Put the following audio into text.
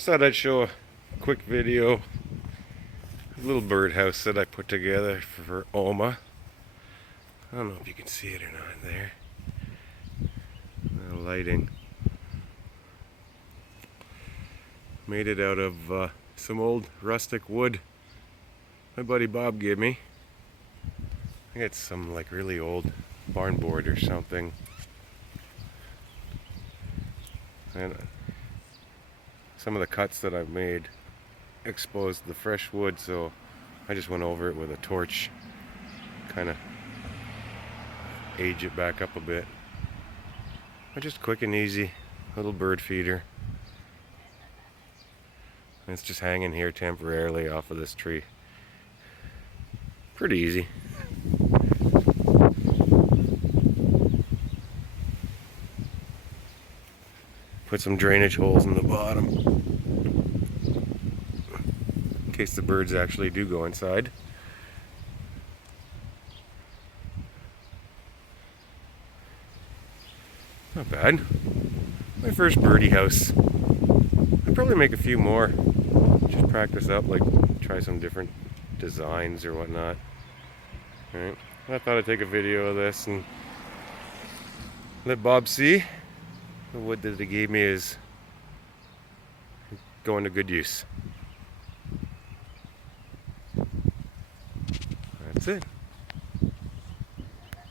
Just thought I'd show a quick video, a little birdhouse that I put together for Oma. I don't know if you can see it or not there. The lighting. Made it out of some old rustic wood my buddy Bob gave me. I think it's some like really old barn board or something. And some of the cuts that I've made exposed the fresh wood, so I just went over it with a torch, kind of age it back up a bit. But just quick and easy little bird feeder. And it's just hanging here temporarily off of this tree. Pretty easy. Put some drainage holes in the bottom in case the birds actually do go inside. Not bad. My first birdie house. I'll probably make a few more. Just practice up, like try some different designs or whatnot. Alright, I thought I'd take a video of this and let Bob see the wood that he gave me is going to good use. That's it.